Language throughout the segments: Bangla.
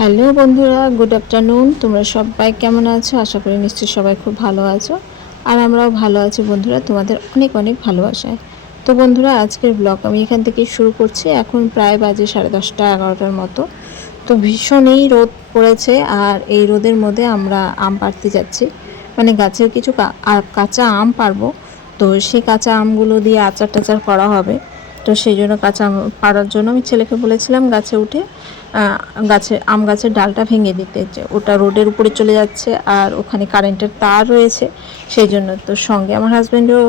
হ্যালো বন্ধুরা গুড আফটারনুন তোমরা সবাই কেমন আছো? আশা করি নিশ্চয়ই সবাই খুব ভালো আছো। আর আমরাও ভালো আছি বন্ধুরা, তোমাদের অনেক অনেক ভালোবাসায়। তো বন্ধুরা, আজকের ব্লগ আমি এখান থেকে শুরু করছি। এখন প্রায় বাজে সাড়ে দশটা এগারোটার মতো। তো ভীষণই রোদ পড়েছে আর এই রোদের মধ্যে আমরা আম পাড়তে যাচ্ছি। মানে গাছের কিছু কাঁচা আম পারব তো সেই কাঁচা আমগুলো দিয়ে আচার টাচার করা হবে। তো সেই জন্য কাঁচা আম পাড়ার জন্য আমি ছেলেকে বলেছিলাম গাছে উঠে গাছে, আম গাছের ডালটা ভেঙে দিতে। যে ওটা রোডের উপরে চলে যাচ্ছে আর ওখানে কারেন্টের তার রয়েছে, সেই জন্য তো সঙ্গে আমার হাজব্যান্ডও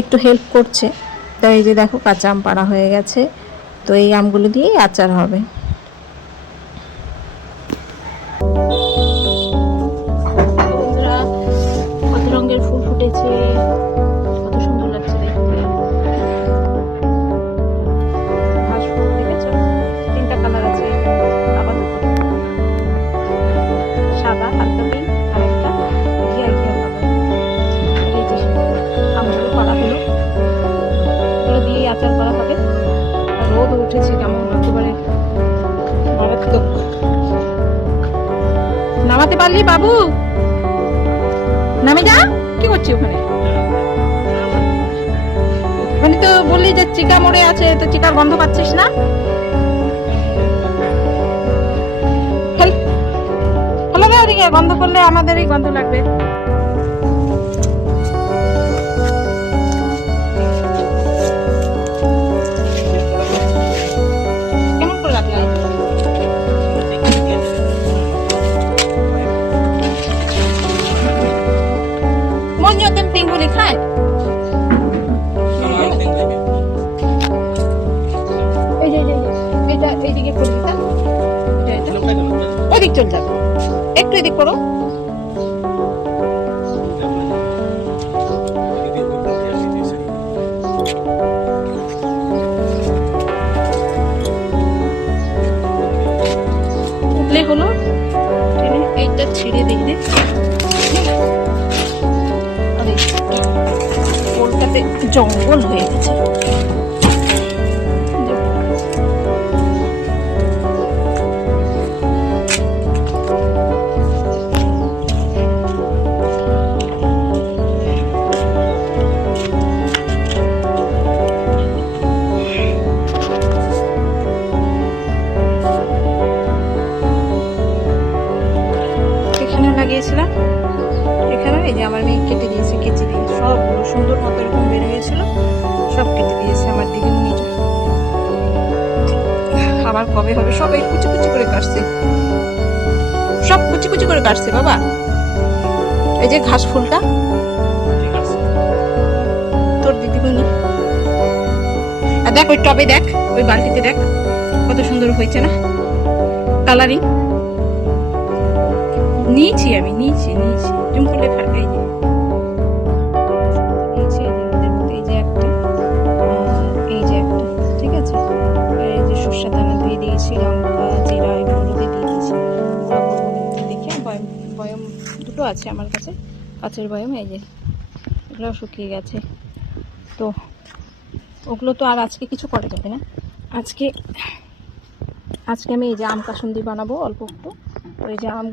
একটু হেল্প করছে। তাই যে দেখো কাঁচা আম পাড়া হয়ে গেছে, তো এই আমগুলো দিয়েই আচার হবে। আর উঠেছে কেমন একেবারে নামাতে পারলি বাবু? নামে যা, কি করছি ওখানে? ওখানে তো বললি যে চিকা মরে আছে, তো চিকার গন্ধ পাচ্ছিস না? গন্ধ করলে আমাদেরই গন্ধ লাগবে। করে দিতাম এটা, এটা। ওদিক চলে যাবে একটু এদিক করো উঠলে হলো এইটা ছিঁড়ে দেখবে আরে জঙ্গল হয়ে গেছে। লাগিয়েছিলাম। এখানে এই যে আমার মেয়ে কেটে দিয়েছে, কেচি দিয়ে সবগুলো সুন্দর মতো এরকম বের হয়েছিল সব কেটে দিয়েছে আমার দিদিমণিটা আবার কবে হবে? সবাই কুচি কুচি করে কাটছে। সব কুচি কুচি করে কাটছে, বাবা। এই যে ঘাস ফুলটা। তোর দিদিমণি। আর দেখ, ওই টবে দেখ, ওই বালতিতে দেখ, কত সুন্দর হয়েছে না? কালারিং। নিয়েছি আমি, নিয়েছি নিয়েছি। জুম করলে ফাঁকাই সর্ষা দানা ধুয়ে দিয়েছি জিরা এগুলো দিয়ে দিয়ে দিয়েছি। বয়ম বয়ম দুটো আছে আমার কাছে কাছের বয়ম, এই যে এগুলো শুকিয়ে গেছে। তো ওগুলো তো আর আজকে কিছু করা যাবে না। আজকে আজকে আমি এই যে আম কাসুন্দি বানাবো অল্প একটু। ওই যে আম,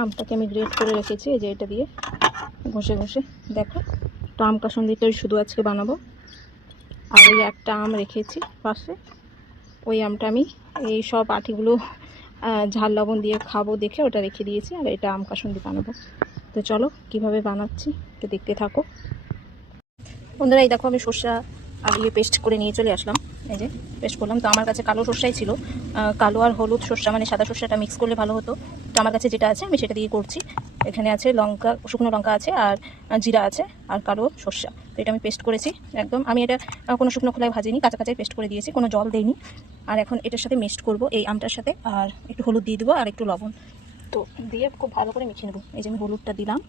আমটাকে আমি গ্রেট করে রেখেছি, এই যে এটা দিয়ে ঘষে ঘষে। দেখো, তো আম কাসন্দিটাই শুধু আজকে বানাবো। আর ওই একটা আম রেখেছি পাশে। ওই আমটা আমি এই সব আঠিগুলো ঝাল লবণ দিয়ে খাব দেখে ওটা রেখে দিয়েছি আর এটা আম কাসন্দি বানাবো। তো চলো কীভাবে বানাচ্ছি তো দেখতে থাকো। বন্ধুরা, এই দেখো আমি সর্ষা আর ইয়ে পেস্ট করে নিয়ে চলে আসলাম। এই যে পেস্ট করলাম। তো আমার কাছে কালো সর্ষাই ছিল। কালো আর হলুদ সর্ষা মানে সাদা সর্ষাটা মিক্স করলে ভালো হতো। তো আমার কাছে যেটা আছে আমি সেটা দিয়ে করছি। এখানে আছে লঙ্কা, শুকনো লঙ্কা আছে আর জিরা আছে আর কালো সর্ষা। তো এটা আমি পেস্ট করেছি একদম। আমি এটা কোনো শুকনো খোলায় ভাজিনি, কাঁচা কাঁচাই পেস্ট করে দিয়েছি, কোনো জল দেইনি। আর এখন এটার সাথে মিক্সড করব এই আমটার সাথে আর একটু হলুদ দিয়ে দেবো আর একটু লবণ। তো দিয়ে খুব ভালো করে মিশিয়ে নেব। এই যে আমি হলুদটা দিলাম।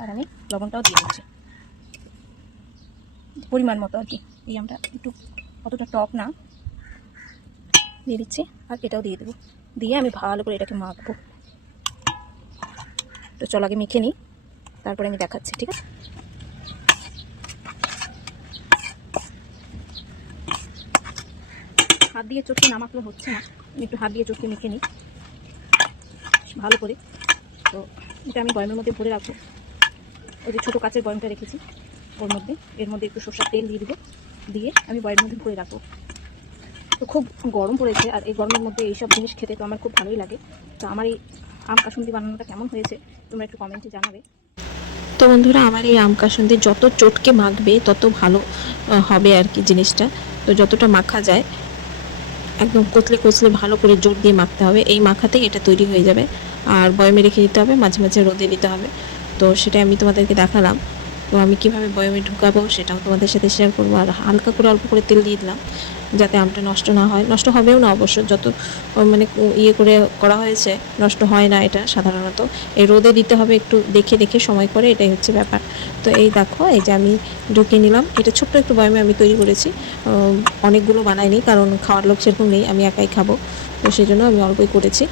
আর আমি লবণটাও দিয়ে দিচ্ছি। পরিমাণ মতো আর কি। এই আমটা একটু অতটা টক না। দিয়ে দিচ্ছি আর এটাও দিয়ে দেবো। দিয়ে আমি ভালো করে এটাকে মাখবো। তো চল আগে মেখে নিই। তারপরে আমি দেখাচ্ছি, ঠিক আছে? হাত দিয়ে চটকে না মাখলে হচ্ছে না। আমি একটু হাত দিয়ে চটকে মেখে নিই। ভালো করে। তো এটা আমি বয়মের মধ্যে ভরে রাখব। ওই যে ছোটো কাচের বয়মটা রেখেছি। ওর মধ্যে। এর মধ্যে একটু সর্ষার তেল দিয়ে দেবো। দিয়ে আমি বয়ের মধ্যে ভরে রাখব। তো খুব গরম পড়েছে আর এই গরমের মধ্যে এইসব জিনিস খেতে তো আমার খুব ভালোই লাগে। তো আমার এই আম কাসুন্দি বানানোটা কেমন হয়েছে তোমরা একটু কমেন্টে জানাবে। তো বন্ধুরা, আমার এই আম কাসুন্দি যত চটকে মাখবে, তত ভালো হবে আর কি জিনিসটা। তো যতটা মাখা যায়, একদম কচলে কচলে ভালো করে জোর দিয়ে মাখতে হবে। এই মাখাতেই এটা তৈরি হয়ে যাবে। আর বয়মে রেখে দিতে হবে, মাঝে মাঝে রোদে দিতে হবে। তো সেটা আমি তোমাদেরকে দেখালাম। তো আমি কীভাবে বয়মে ঢুকাবো সেটাও তোমাদের সাথে শেয়ার করব। আর হালকা করে অল্প করে তেল দিয়ে দিলাম, যাতে আমটা নষ্ট না হয়। নষ্ট হবেও না অবশ্য, যত মানে ইয়ে করে করা হয়েছে, নষ্ট হয় না এটা সাধারণত। এই রোদে দিতে হবে একটু দেখে দেখে সময় করে, এটাই হচ্ছে ব্যাপার। তো এই দেখো, এই যে আমি ঢুকিয়ে নিলাম। এটা ছোট্ট একটু বয়মে আমি তৈরি করেছি। অনেকগুলো বানাইনি, কারণ খাওয়ার লোক সেরকম নেই, আমি একাই খাব। তো সেই জন্য আমি অল্পই করেছি।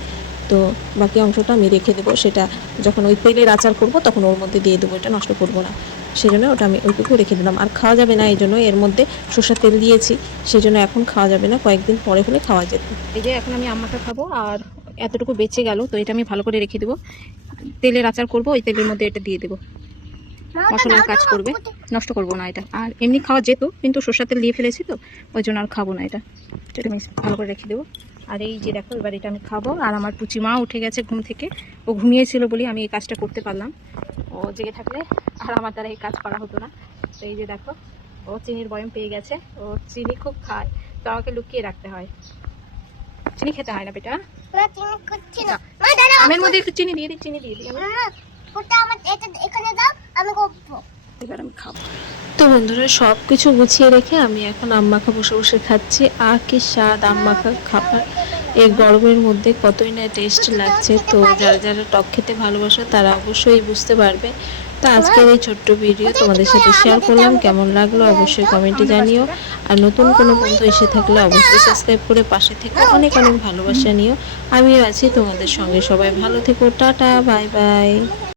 তো বাকি অংশটা আমি রেখে দেবো। সেটা যখন ওই তেলের আচার করব, তখন ওর মধ্যে দিয়ে দেবো। এটা নষ্ট করব না। সেই জন্য ওটা আমি ওইটুকু রেখে দিলাম। আর খাওয়া যাবে না এই জন্য এর মধ্যে সর্ষের তেল দিয়েছি। সেই জন্য এখন খাওয়া যাবে না। কয়েকদিন পরে হলে খাওয়া যেত। এই যে এখন আমি আম্মাটা খাব, আর এতটুকু বেঁচে গেল, তো এটা আমি ভালো করে রেখে দেবো। তেলের আচার করব, ওই তেলের মধ্যে এটা দিয়ে দেবো। মশলার কাজ করবে। নষ্ট করব না এটা। আর এমনি খাওয়া যেত, কিন্তু সর্ষার তেল দিয়ে ফেলেছি তো, ওই জন্য আর খাব না এটা। এটা আমি ভালো করে রেখে দেবো। আর এই যে দেখো এবার এটা আমি খাব। আর আমার পুচি মা উঠে গেছে ঘুম থেকে। ও ঘুমিয়েছিল বলে আমি এই কাজটা করতে পারলাম। ও জেগে থাকলে আর আমার দ্বারা এই কাজ করা হতো না। তো এই যে দেখো ও চিনির বয়ম পেয়ে গেছে। ও চিনি খুব খায় তো আমাকে লুকিয়ে রাখতে হয়। চিনি খেতে হয় না বেটা? আমের মধ্যে একটু চিনি দিয়ে দিই চিনি দিয়ে দিই। আমি এবার আমি খাব। তো বন্ধুরা সব কিছু গুছিয়ে রেখে আমি এখন আম মাখা বসে বসে খাচ্ছি। আর কি স্বাদ আম মাখা খাবার। এই গরমের মধ্যে কতই না টেস্ট লাগছে। তো যারা যারা টক খেতে ভালোবাসে, তারা অবশ্যই বুঝতে পারবে। তো আজকের এই ছোট্ট ভিডিও তোমাদের সাথে শেয়ার করলাম। কেমন লাগল অবশ্যই কমেন্টে জানিও। আর নতুন কোনো বন্ধু এসে থাকলে অবশ্যই সাবস্ক্রাইব করে পাশে থেকে অনেক অনেক ভালোবাসা নিও। আমিও আছি তোমাদের সঙ্গে। সবাই ভালো থেকো। Tata bye bye